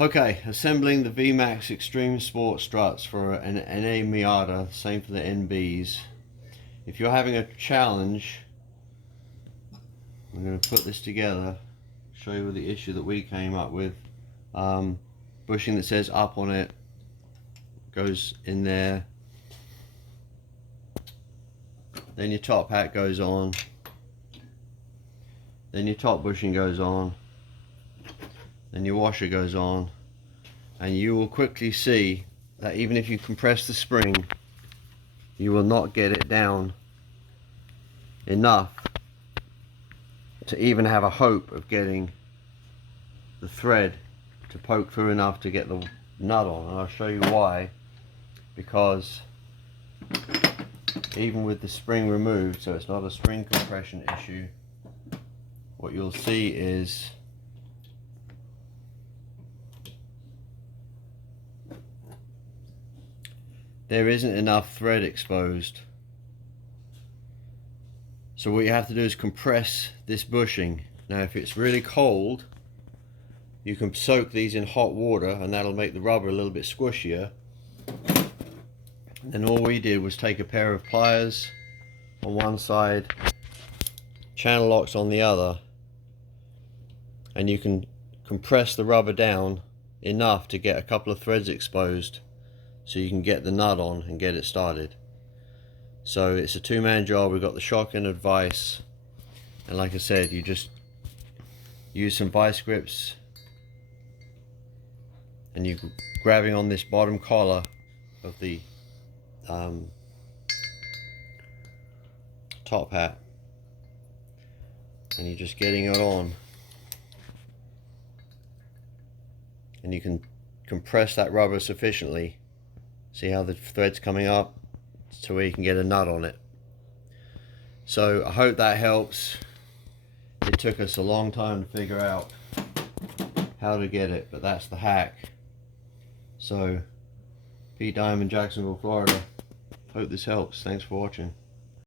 Okay, assembling the V-Maxx Extreme Sport struts for an NA Miata, same for the NBs. If you're having a challenge, I'm going to put this together, show you the issue that we came up with. Bushing that says up on it goes in there. Then your top hat goes on. Then your top bushing goes on. Then your washer goes on, and you will quickly see that even if you compress the spring, you will not get it down enough to even have a hope of getting the thread to poke through enough to get the nut on. And I'll show you why. Because even with the spring removed, so it's not a spring compression issue, what you'll see is there isn't enough thread exposed. So what you have to do is compress this bushing. Now if it's really cold, you can soak these in hot water and that'll make the rubber a little bit squishier. And all we did was take a pair of pliers on one side, channel locks on the other, and you can compress the rubber down enough to get a couple of threads exposed so you can get the nut on and get it started. So it's a two-man job. We've got the shock and advice, and like I said, you just use some vice grips and you're grabbing on this bottom collar of the top hat, and you're just getting it on, and you can compress that rubber sufficiently. See how the thread's coming up to where you can get a nut on it. So I hope that helps. It took us a long time to figure out how to get it, but that's the hack. So Pete Diamond, Jacksonville, Florida. Hope this helps. Thanks for watching.